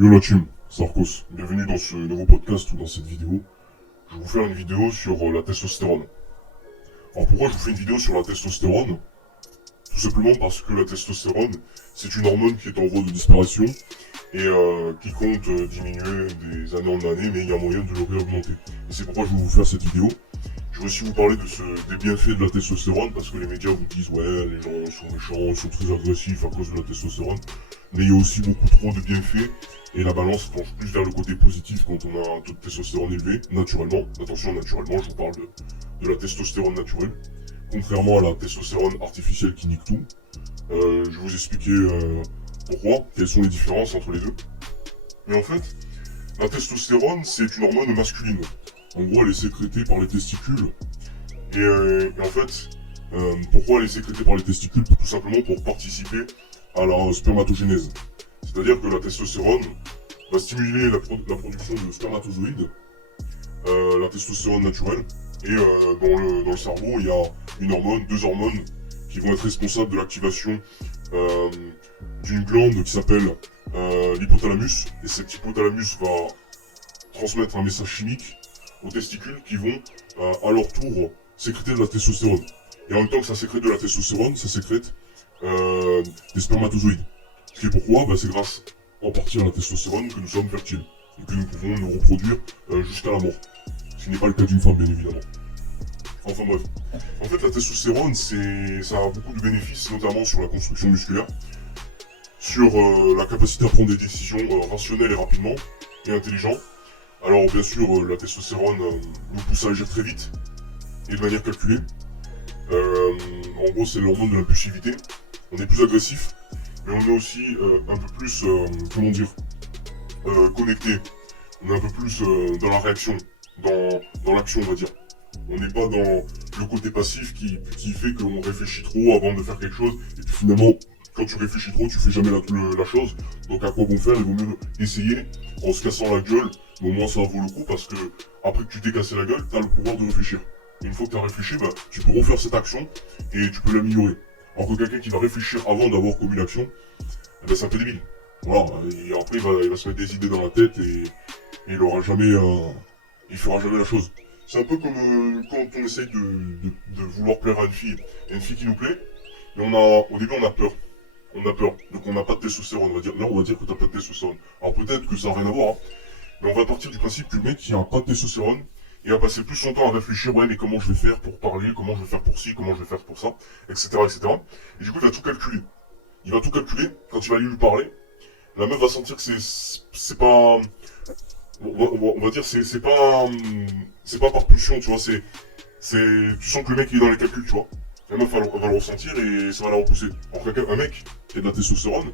Yo la team, Sarkos, bienvenue dans ce nouveau podcast ou dans cette vidéo. Je vais vous faire une vidéo sur la testostérone. Alors pourquoi je vous fais une vidéo sur la testostérone? Tout simplement parce que la testostérone, c'est une hormone qui est en voie de disparition et qui compte diminuer des années en années, mais il y a moyen de le réaugmenter. Et c'est pourquoi je vais vous faire cette vidéo. Je vais aussi vous parler des bienfaits de la testostérone, parce que les médias vous disent ouais, les gens sont méchants, ils sont très agressifs à cause de la testostérone. Mais il y a aussi beaucoup trop de bienfaits, et la balance penche plus vers le côté positif quand on a un taux de testostérone élevé, naturellement. Attention, naturellement, je vous parle de la testostérone naturelle, contrairement à la testostérone artificielle qui nique tout. Je vais vous expliquer pourquoi, quelles sont les différences entre les deux. Mais en fait, la testostérone, c'est une hormone masculine. En gros, elle est sécrétée par les testicules. Et en fait, pourquoi elle est sécrétée par les testicules? Tout simplement pour participer à la spermatogénèse. C'est-à-dire que la testostérone va stimuler la production de spermatozoïdes, la testostérone naturelle. Et dans le cerveau, il y a deux hormones qui vont être responsables de l'activation d'une glande qui s'appelle l'hypothalamus. Et cet hypothalamus va transmettre un message chimique aux testicules qui vont à leur tour sécréter de la testostérone. Et en même temps que ça sécrète de la testostérone, ça sécrète des spermatozoïdes. Ce qui est pourquoi c'est grâce en partie à la testostérone que nous sommes fertiles et que nous pouvons nous reproduire jusqu'à la mort. Ce qui n'est pas le cas d'une femme, bien évidemment. Enfin bref. En fait, la testostérone, ça a beaucoup de bénéfices, notamment sur la construction musculaire, sur la capacité à prendre des décisions rationnelles et rapidement, et intelligentes. Alors bien sûr, la testostérone nous pousse à agir très vite et de manière calculée. En gros, c'est l'hormone de l'impulsivité. On est plus agressif, mais on est aussi un peu plus, connecté. On est un peu plus dans la réaction, dans l'action, on va dire. On n'est pas dans le côté passif qui fait qu'on réfléchit trop avant de faire quelque chose. Et puis finalement, quand tu réfléchis trop, tu fais jamais la chose. Donc à quoi bon faire? Il vaut mieux essayer en se cassant la gueule. Mais au moins ça vaut le coup parce que après que tu t'es cassé la gueule, tu as le pouvoir de réfléchir. Et une fois que tu as réfléchi, tu peux refaire cette action et tu peux l'améliorer. Alors que quelqu'un qui va réfléchir avant d'avoir commis l'action, c'est un peu débile. Voilà, et après il va se mettre des idées dans la tête et il aura jamais, il fera jamais la chose. C'est un peu comme quand on essaye de vouloir plaire à une fille. Il y a une fille qui nous plaît, mais au début on a peur. On a peur, donc on n'a pas de testostérone. On va dire que t'as pas de testostérone. Alors peut-être que ça n'a rien à voir, hein. Mais on va partir du principe que le mec qui a pas de testostérone, il va passer plus son temps à réfléchir, ouais, mais comment je vais faire pour parler, comment je vais faire pour ci, comment je vais faire pour ça, etc., etc. Et du coup, il va tout calculer. Il va tout calculer, quand il va lui parler, la meuf va sentir que c'est pas, on va dire, c'est pas par pulsion, tu vois, tu sens que le mec il est dans les calculs, tu vois. La meuf va le ressentir et ça va la repousser. Alors un mec qui a de la testostérone,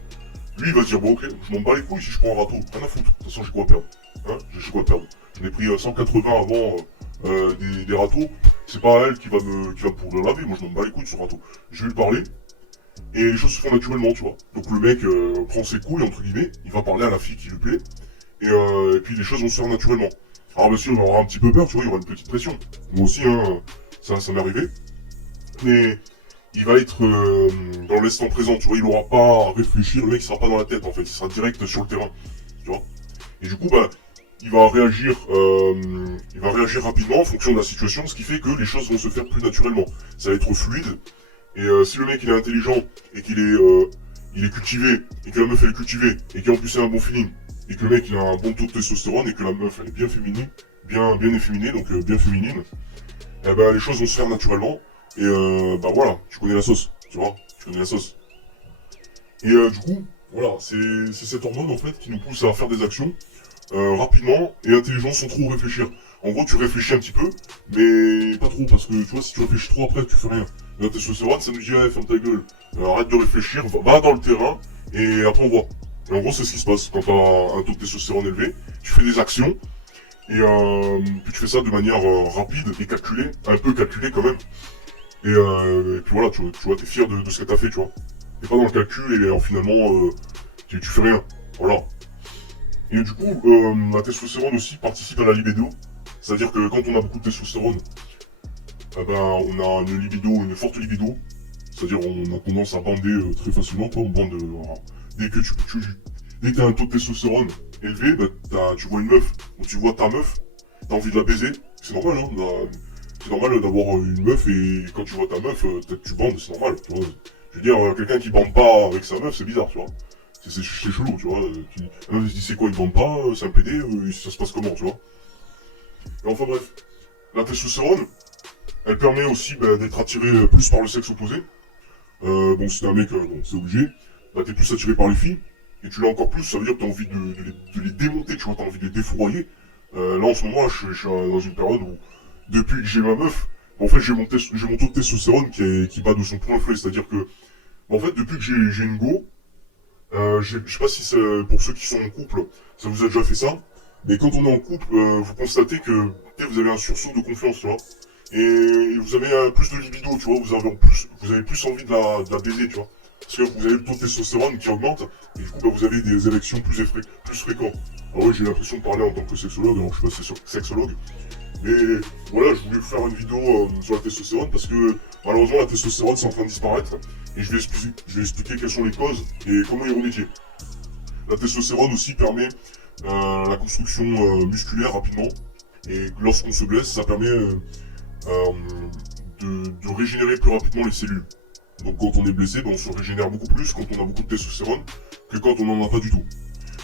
lui il va se dire, bon ok, je m'en bats les couilles si je prends un râteau, rien à foutre, de toute façon j'ai quoi perdre. Hein, j'ai quoi perdre. J'en ai pris 180 avant des râteaux, c'est pas elle qui va me pourrir la vie, moi je m'en bats les couilles de ce râteau. Je vais lui parler, et les choses se font naturellement, tu vois. Donc le mec prend ses couilles, entre guillemets, il va parler à la fille qui lui plaît, et puis les choses vont se faire naturellement. Alors bien sûr, il aura un petit peu peur, tu vois, il y aura une petite pression. Moi aussi, hein, ça m'est arrivé. Mais il va être dans l'instant présent, tu vois, il aura pas à réfléchir, le mec il sera pas dans la tête en fait, il sera direct sur le terrain, tu vois. Et du coup, il va réagir rapidement en fonction de la situation, ce qui fait que les choses vont se faire plus naturellement. Ça va être fluide. Et si le mec il est intelligent et il est cultivé, et que la meuf elle est cultivée, et qu'en plus il a un bon feeling, et que le mec il a un bon taux de testostérone, et que la meuf elle est bien féminine, bien efféminée, donc bien féminine, et les choses vont se faire naturellement. Et voilà, tu connais la sauce, tu vois, tu connais la sauce. Et du coup, voilà, c'est cette hormone en fait qui nous pousse à faire des actions rapidement et intelligent sans trop réfléchir. En gros, tu réfléchis un petit peu, mais pas trop, parce que tu vois, si tu réfléchis trop après, tu fais rien. La testostérone, ça nous dit, ferme ta gueule, arrête de réfléchir, va dans le terrain, et après on voit. Et en gros, c'est ce qui se passe quand t'as un taux de testostérone élevé, tu fais des actions, et puis tu fais ça de manière rapide et calculée, un peu calculée quand même. Et puis voilà, tu vois, t'es fier de ce que t'as fait, tu vois. T'es pas dans le calcul et finalement, tu fais rien. Voilà. Et du coup, la testostérone aussi participe à la libido. C'est-à-dire que quand on a beaucoup de testostérone, on a une forte libido. C'est-à-dire on a tendance à bander très facilement, quoi. On bande, dès que t'as un taux de testostérone, élevé, bah, tu vois une meuf, ou tu vois ta meuf, t'as envie de la baiser, c'est normal, hein. C'est normal d'avoir une meuf et quand tu vois ta meuf, tu bandes, c'est normal, tu vois. Je veux dire, quelqu'un qui bande pas avec sa meuf, c'est bizarre, tu vois. C'est chelou, tu vois. La meuf se dit c'est quoi, il bande pas, c'est un PD, ça se passe comment, tu vois. Et enfin bref, la testostérone, elle permet aussi d'être attiré plus par le sexe opposé. Bon, si t'es un mec, bon, c'est obligé. Bah, t'es plus attiré par les filles. Et tu l'as encore plus, ça veut dire que t'as envie de les démonter, tu vois, t'as envie de les défourailler. Là, en ce moment, je suis dans une période où, depuis que j'ai ma meuf, en fait, j'ai mon taux de testostérone qui bat de son point faible. C'est-à-dire que, en fait, depuis que j'ai une go, je sais pas si c'est pour ceux qui sont en couple, ça vous a déjà fait ça. Mais quand on est en couple, vous constatez que vous avez un sursaut de confiance, tu vois. Et vous avez plus de libido, tu vois. Vous avez plus envie de la baiser, tu vois. Parce que vous avez le taux de testostérone qui augmente, et du coup, bah, vous avez des érections plus fréquentes. Ah ouais, j'ai l'impression de parler en tant que sexologue, alors je suis pas sexologue. Mais voilà, je voulais vous faire une vidéo sur la testostérone parce que malheureusement la testostérone c'est en train de disparaître et je vais expliquer quelles sont les causes et comment y remédier. La testostérone aussi permet la construction musculaire rapidement et lorsqu'on se blesse, ça permet euh, de régénérer plus rapidement les cellules. Donc quand on est blessé, on se régénère beaucoup plus quand on a beaucoup de testostérone que quand on n'en a pas du tout.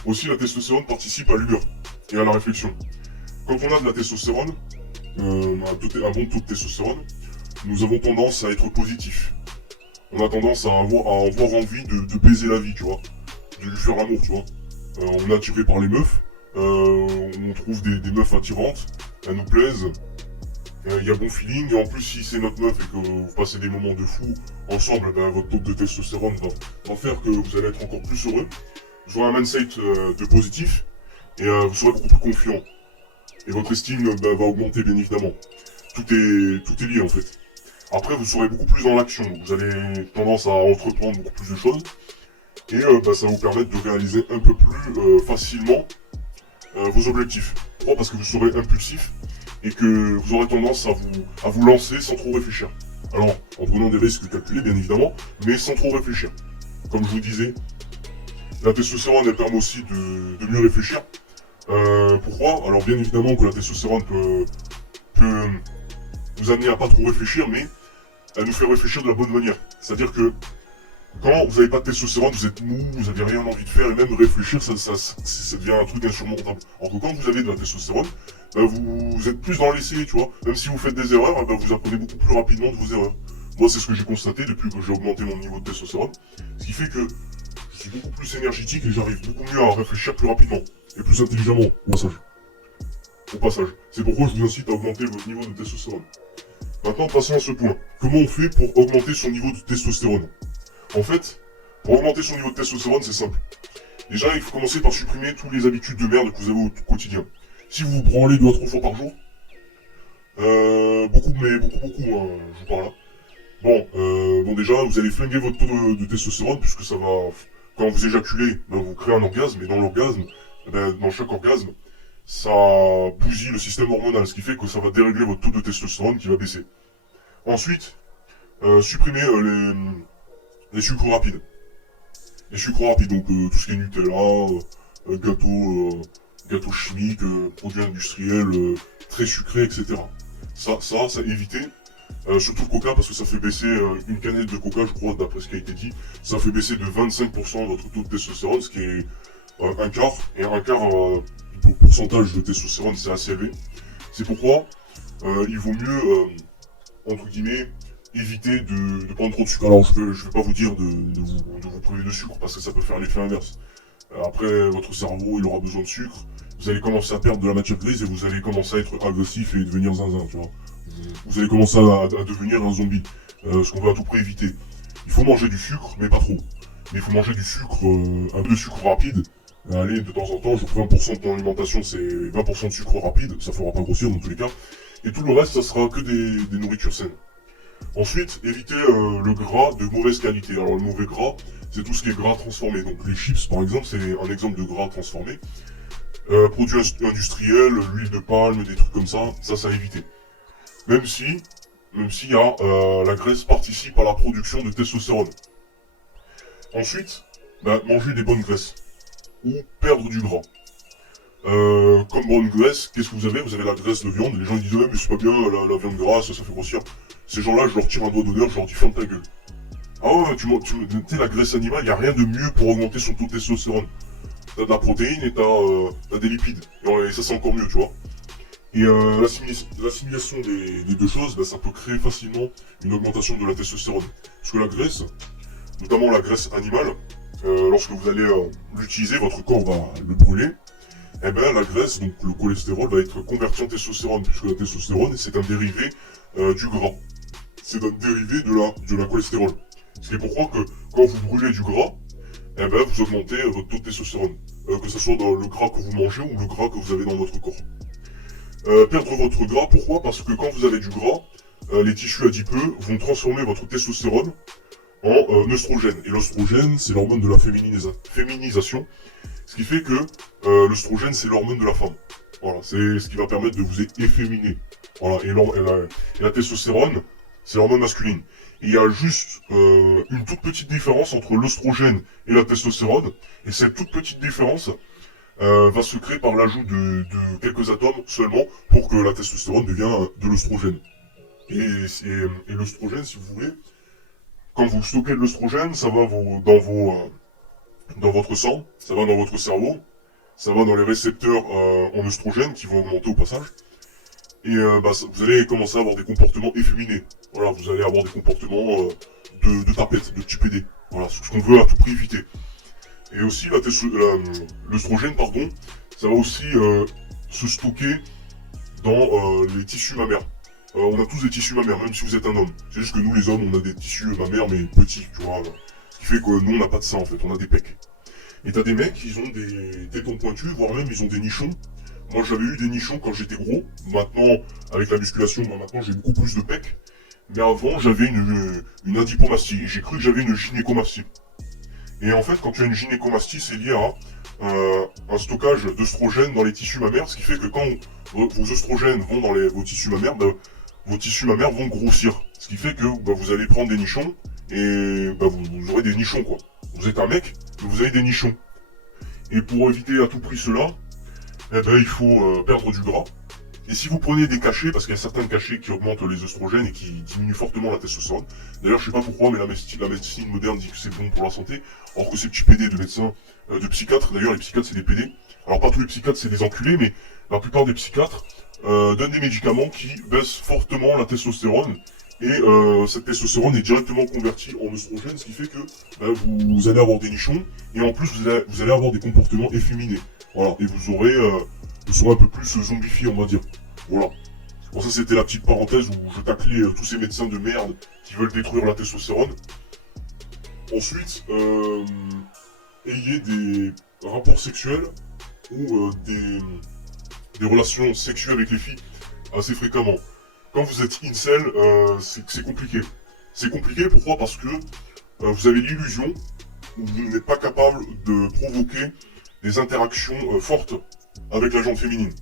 Aussi la testostérone participe à l'humeur et à la réflexion. Quand on a de la testostérone, un bon taux de testostérone, nous avons tendance à être positif. On a tendance à avoir envie de baiser la vie, tu vois, de lui faire l'amour, tu vois. On est attiré par les meufs, on trouve des meufs attirantes, elles nous plaisent, il y a bon feeling, et en plus si c'est notre meuf et que vous passez des moments de fou ensemble, votre taux de testostérone va faire que vous allez être encore plus heureux, vous aurez un mindset de positif, et vous serez beaucoup plus confiant. Et votre estime va augmenter bien évidemment. Tout est lié en fait. Après, vous serez beaucoup plus dans l'action. Vous avez tendance à entreprendre beaucoup plus de choses. Et ça va vous permettre de réaliser un peu plus facilement vos objectifs. Pourquoi? Parce que vous serez impulsif et que vous aurez tendance à vous lancer sans trop réfléchir. Alors, en prenant des risques calculés, bien évidemment, mais sans trop réfléchir. Comme je vous disais, la testostérone, elle permet aussi de mieux réfléchir. Pourquoi? Alors, bien évidemment que la testostérone peut vous amener à pas trop réfléchir, mais elle nous fait réfléchir de la bonne manière. C'est-à-dire que quand vous n'avez pas de testostérone, vous êtes mou, vous n'avez rien envie de faire, et même réfléchir, ça devient un truc insurmontable. Alors que quand vous avez de la testostérone, vous êtes plus dans l'essai, tu vois. Même si vous faites des erreurs, vous apprenez beaucoup plus rapidement de vos erreurs. Moi, c'est ce que j'ai constaté depuis que j'ai augmenté mon niveau de testostérone. Ce qui fait que je suis beaucoup plus énergétique et j'arrive beaucoup mieux à réfléchir plus rapidement et plus intelligemment au passage. C'est pourquoi je vous incite à augmenter votre niveau de testostérone. Maintenant, passons à ce point. Comment on fait pour augmenter son niveau de testostérone? En fait, pour augmenter son niveau de testostérone, c'est simple. Déjà, il faut commencer par supprimer toutes les habitudes de merde que vous avez au quotidien. Si vous vous branlez 2 à 3 fois par jour, beaucoup, hein, je vous parle là. Bon, déjà, vous allez flinguer votre taux de testostérone, puisque ça va, quand vous éjaculez, vous créez un orgasme, et dans l'orgasme, dans chaque orgasme, ça bousille le système hormonal, ce qui fait que ça va dérégler votre taux de testostérone qui va baisser. Ensuite, supprimez les sucres rapides. Les sucres rapides, donc tout ce qui est Nutella, gâteaux chimiques, produits industriels, très sucrés, etc. Ça évitez. Surtout le coca, parce que ça fait baisser une canette de coca, je crois, d'après ce qui a été dit, ça fait baisser de 25% votre taux de testostérone, ce qui est un quart, et un quart pour pourcentage de testostérone, c'est assez élevé. C'est pourquoi il vaut mieux, entre guillemets, éviter de prendre trop de sucre. Alors je vais pas vous dire de vous priver de sucre, parce que ça peut faire l'effet inverse. Après, votre cerveau, il aura besoin de sucre, vous allez commencer à perdre de la matière grise, et vous allez commencer à être agressif et devenir zinzin, tu vois. Vous allez commencer à devenir un zombie, ce qu'on veut à tout prix éviter. Il faut manger du sucre, mais pas trop. Mais il faut manger du sucre, un peu de sucre rapide. Allez, de temps en temps, 20% de ton alimentation, c'est 20% de sucre rapide, ça fera pas grossir dans tous les cas. Et tout le reste, ça sera que des nourritures saines. Ensuite, évitez le gras de mauvaise qualité. Alors le mauvais gras, c'est tout ce qui est gras transformé. Donc les chips, par exemple, c'est un exemple de gras transformé. Produits industriels, l'huile de palme, des trucs comme ça à éviter. Même si la graisse participe à la production de testostérone. Ensuite, manger des bonnes graisses. Ou perdre du gras. Comme bonne graisse, qu'est-ce que vous avez? Vous avez la graisse de viande. Les gens ils disent ouais mais c'est pas bien, la viande grasse, ça fait grossir. Ces gens-là, je leur tire un doigt d'honneur, je leur dis ferme ta gueule. Ah ouais, tu sais, la graisse animale, il n'y a rien de mieux pour augmenter son taux de testostérone. T'as de la protéine et t'as des lipides. Et ça c'est encore mieux, tu vois. Et l'assimilation des deux choses, bah, ça peut créer facilement une augmentation de la testostérone. Parce que la graisse, notamment la graisse animale, lorsque vous allez l'utiliser, votre corps va le brûler. Eh ben la graisse, donc le cholestérol, va être converti en testostérone, puisque la testostérone, c'est un dérivé du gras. C'est un dérivé de la cholestérol. C'est pourquoi que quand vous brûlez du gras, eh ben vous augmentez votre taux de testostérone. Que ce soit dans le gras que vous mangez ou le gras que vous avez dans votre corps. Perdre votre gras, pourquoi? Parce que quand vous avez du gras, les tissus adipeux vont transformer votre testostérone en œstrogène. Et l'œstrogène, c'est l'hormone de la féminisation. Ce qui fait que l'œstrogène, c'est l'hormone de la femme. Voilà, c'est ce qui va permettre de vous efféminer. Voilà, et la testostérone, c'est l'hormone masculine. Et il y a juste une toute petite différence entre l'œstrogène et la testostérone. Et cette toute petite différence va se créer par l'ajout de quelques atomes seulement pour que la testostérone devienne de l'œstrogène. Et l'œstrogène, si vous voulez, quand vous stockez de l'œstrogène, ça va dans votre sang, ça va dans votre cerveau, ça va dans les récepteurs en œstrogène qui vont augmenter au passage. Et vous allez commencer à avoir des comportements efféminés. Voilà, vous allez avoir des comportements de tapette, de petit PD. Voilà, ce qu'on veut à tout prix éviter. Et aussi, l'œstrogène, pardon, ça va aussi se stocker dans les tissus mammaires. On a tous des tissus mammaires, même si vous êtes un homme. C'est juste que nous, les hommes, on a des tissus mammaires, mais petits, tu vois. Ce qui fait que nous, on n'a pas de ça, en fait, on a des pecs. Et t'as des mecs, ils ont des tétons pointus, voire même ils ont des nichons. Moi, j'avais eu des nichons quand j'étais gros. Maintenant, avec la musculation, maintenant j'ai beaucoup plus de pecs. Mais avant, j'avais une adipomastie. J'ai cru que j'avais une gynécomastie. Et en fait, quand tu as une gynécomastie, c'est lié à un stockage d'œstrogènes dans les tissus mammaires, ce qui fait que quand vos œstrogènes vont dans vos tissus mammaires, vos tissus mammaires vont grossir. Ce qui fait que vous allez prendre des nichons et vous aurez des nichons, quoi. Vous êtes un mec, mais vous avez des nichons. Et pour éviter à tout prix cela, il faut perdre du gras. Et si vous prenez des cachets, parce qu'il y a certains cachets qui augmentent les œstrogènes et qui diminuent fortement la testostérone. D'ailleurs, je sais pas pourquoi, mais la médecine moderne dit que c'est bon pour la santé, alors que ces petits PD de médecins, de psychiatres, d'ailleurs les psychiatres c'est des PD. Alors pas tous les psychiatres c'est des enculés, mais la plupart des psychiatres donnent des médicaments qui baissent fortement la testostérone. Et cette testostérone est directement convertie en œstrogène, ce qui fait que vous allez avoir des nichons, et en plus vous allez avoir des comportements efféminés. Voilà, et vous serez un peu plus zombifié, on va dire. Voilà. Bon, ça c'était la petite parenthèse où je taclais tous ces médecins de merde qui veulent détruire la testostérone. Ensuite, ayez des rapports sexuels ou des relations sexuelles avec les filles assez fréquemment. Quand vous êtes incel, c'est compliqué. C'est compliqué, pourquoi? Parce que vous avez l'illusion où vous n'êtes pas capable de provoquer des interactions fortes avec la gente féminine.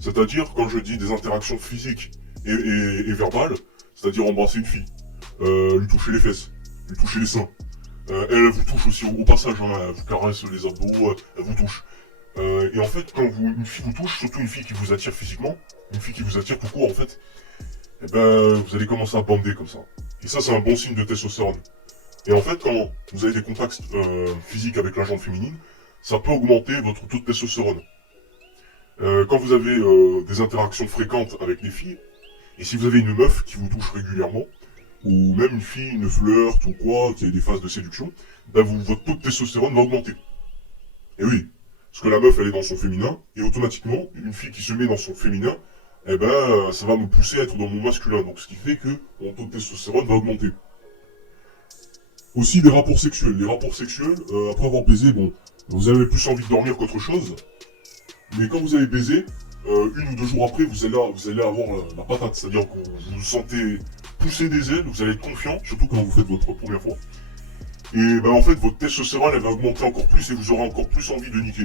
C'est-à-dire, quand je dis des interactions physiques et verbales, c'est-à-dire embrasser une fille, lui toucher les fesses, lui toucher les seins. Elle vous touche aussi au passage, hein, elle vous caresse les abdos, elle vous touche. Et en fait, quand une fille vous touche, surtout une fille qui vous attire physiquement, une fille qui vous attire tout court en fait, vous allez commencer à bander comme ça. Et ça, c'est un bon signe de testostérone. Et en fait, quand vous avez des contacts physiques avec la gente féminine, ça peut augmenter votre taux de testostérone. Quand vous avez des interactions fréquentes avec les filles, et si vous avez une meuf qui vous touche régulièrement, ou même une fille, une flirte ou quoi, qui a des phases de séduction, votre taux de testostérone va augmenter. Et oui, parce que la meuf, elle est dans son féminin, et automatiquement, une fille qui se met dans son féminin, ça va me pousser à être dans mon masculin. Donc, ce qui fait que mon taux de testostérone va augmenter. Aussi, les rapports sexuels. Les rapports sexuels, après avoir baisé, vous avez plus envie de dormir qu'autre chose. Mais quand vous avez baisé, 1 ou 2 jours après, vous allez avoir la patate. C'est-à-dire que vous vous sentez pousser des ailes, vous allez être confiant, surtout quand vous faites votre première fois. Et en fait, votre testostérone, elle va augmenter encore plus et vous aurez encore plus envie de niquer.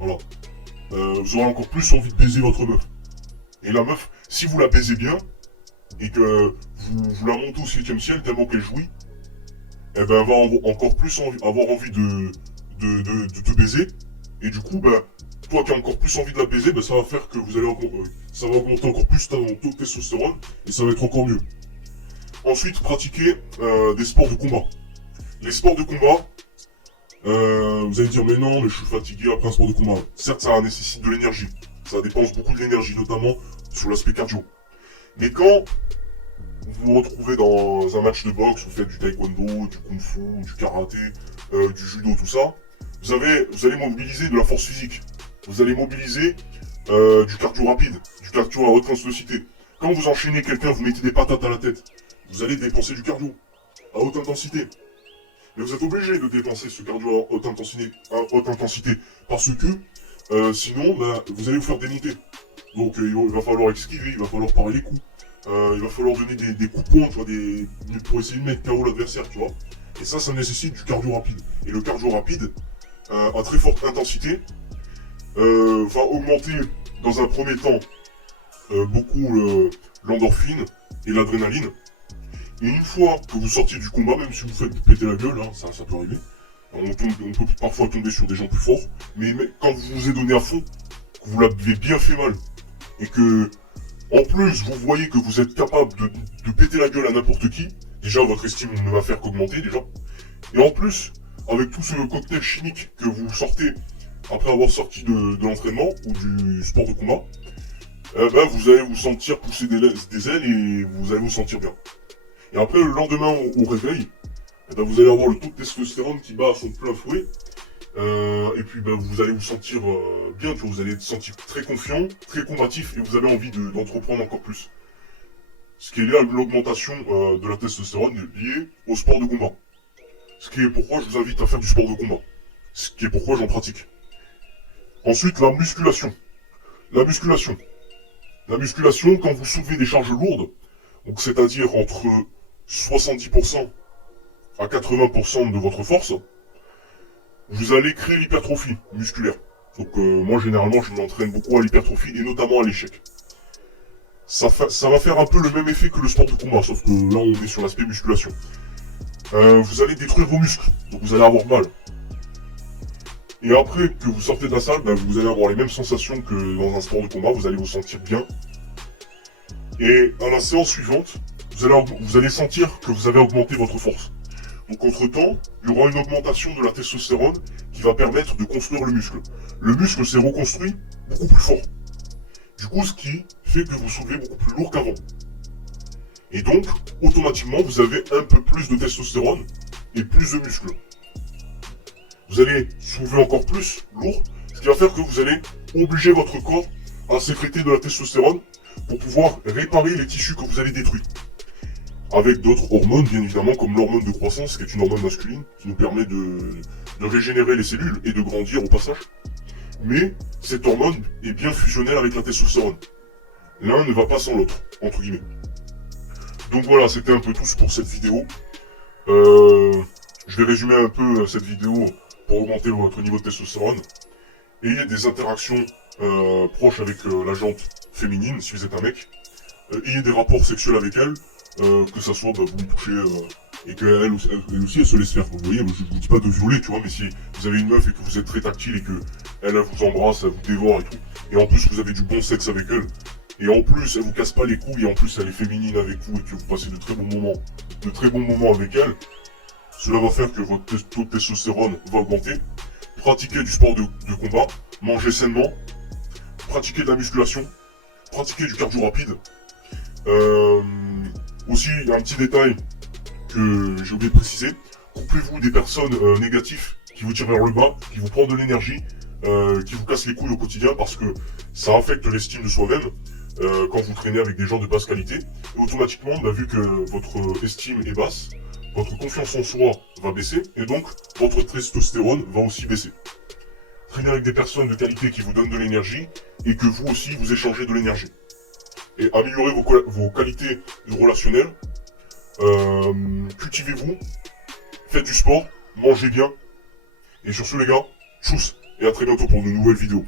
Voilà. Vous aurez encore plus envie de baiser votre meuf. Et la meuf, si vous la baisez bien, et que vous la montez au 7ème ciel tellement qu'elle jouit, elle va avoir encore plus avoir envie de te baiser. Et du coup, toi qui as encore plus envie de la baiser, ben, ça va faire que vous allez ça va augmenter encore plus ton taux de testostérone et ça va être encore mieux. Ensuite, pratiquer des sports de combat. Les sports de combat, vous allez dire mais non, mais je suis fatigué après un sport de combat. Certes, ça nécessite de l'énergie, ça dépense beaucoup d'énergie, notamment sur l'aspect cardio. Mais quand vous vous retrouvez dans un match de boxe, vous faites du taekwondo, du kung-fu, du karaté, du judo, tout ça, vous allez mobiliser de la force physique. Vous allez mobiliser du cardio rapide, du cardio à haute intensité. Quand vous enchaînez quelqu'un, vous mettez des patates à la tête, vous allez dépenser du cardio à haute intensité. Mais vous êtes obligé de dépenser ce cardio à haute intensité parce que sinon, bah, vous allez vous faire démonter. Donc il va falloir esquiver, il va falloir parer les coups. Il va falloir donner des coups de poing, tu vois, pour essayer de mettre KO l'adversaire, tu vois. Et ça nécessite du cardio rapide. Et le cardio rapide, à très forte intensité, va augmenter dans un premier temps beaucoup l'endorphine et l'adrénaline. Et une fois que vous sortiez du combat, même si vous faites péter la gueule, hein, ça peut arriver, on peut parfois tomber sur des gens plus forts, mais quand vous vous êtes donné à fond, que vous l'avez bien fait mal, et que en plus vous voyez que vous êtes capable de péter la gueule à n'importe qui, déjà votre estime ne va faire qu'augmenter déjà, et en plus, avec tout ce cocktail chimique que vous sortez après avoir sorti de l'entraînement ou du sport de combat, ben, vous allez vous sentir pousser des ailes et vous allez vous sentir bien. Et après, le lendemain au réveil, ben, vous allez avoir le taux de testostérone qui bat à son plein fouet. Et puis ben, vous allez vous sentir bien, tu vois, vous allez être sentir très confiant, très combatif et vous avez envie d'entreprendre encore plus. Ce qui est lié à l'augmentation de la testostérone liée au sport de combat. Ce qui est pourquoi je vous invite à faire du sport de combat. Ce qui est pourquoi j'en pratique. Ensuite, la musculation. La musculation. La musculation, quand vous soulevez des charges lourdes, donc c'est-à-dire entre 70% à 80% de votre force, vous allez créer l'hypertrophie musculaire. Donc moi généralement je m'entraîne beaucoup à l'hypertrophie et notamment à l'échec. Ça va faire un peu le même effet que le sport de combat, sauf que là on est sur l'aspect musculation. Vous allez détruire vos muscles, donc vous allez avoir mal. Et après que vous sortez de la salle, ben, vous allez avoir les mêmes sensations que dans un sport de combat, vous allez vous sentir bien. Et à la séance suivante, vous allez sentir que vous avez augmenté votre force. Donc entre-temps, il y aura une augmentation de la testostérone qui va permettre de construire le muscle. Le muscle s'est reconstruit beaucoup plus fort. Du coup, ce qui fait que vous soulevez beaucoup plus lourd qu'avant. Et donc, automatiquement, vous avez un peu plus de testostérone et plus de muscles. Vous allez soulever encore plus lourd, ce qui va faire que vous allez obliger votre corps à sécréter de la testostérone pour pouvoir réparer les tissus que vous avez détruits. Avec d'autres hormones, bien évidemment, comme l'hormone de croissance, qui est une hormone masculine, qui nous permet de régénérer les cellules et de grandir au passage. Mais cette hormone est bien fusionnelle avec la testostérone. L'un ne va pas sans l'autre, entre guillemets. Donc voilà, c'était un peu tout pour cette vidéo. Je vais résumer un peu cette vidéo pour augmenter votre niveau de testostérone. Ayez des interactions proches avec la jante féminine, si vous êtes un mec. Ayez des rapports sexuels avec elle. Que ça soit vous lui touchez et qu'elle aussi elle se laisse faire. Vous voyez, je vous dis pas de violer, tu vois, mais si vous avez une meuf et que vous êtes très tactile et que elle vous embrasse, elle vous dévore et tout, et en plus vous avez du bon sexe avec elle, et en plus elle vous casse pas les couilles, et en plus elle est féminine avec vous et que vous passez de très bons moments avec elle, cela va faire que votre taux de testostérone va augmenter. Pratiquez du sport de combat, mangez sainement, pratiquez de la musculation, pratiquez du cardio rapide. Aussi, il y a un petit détail que j'ai oublié de préciser. Coupez-vous des personnes négatives qui vous tirent vers le bas, qui vous prennent de l'énergie, qui vous cassent les couilles au quotidien parce que ça affecte l'estime de soi-même quand vous traînez avec des gens de basse qualité. Et automatiquement, vu que votre estime est basse, votre confiance en soi va baisser et donc votre testostérone va aussi baisser. Traînez avec des personnes de qualité qui vous donnent de l'énergie et que vous aussi vous échangez de l'énergie. Et améliorez vos qualités relationnelles, cultivez-vous, faites du sport, mangez bien, et sur ce les gars, tchuss, et à très bientôt pour de nouvelles vidéos.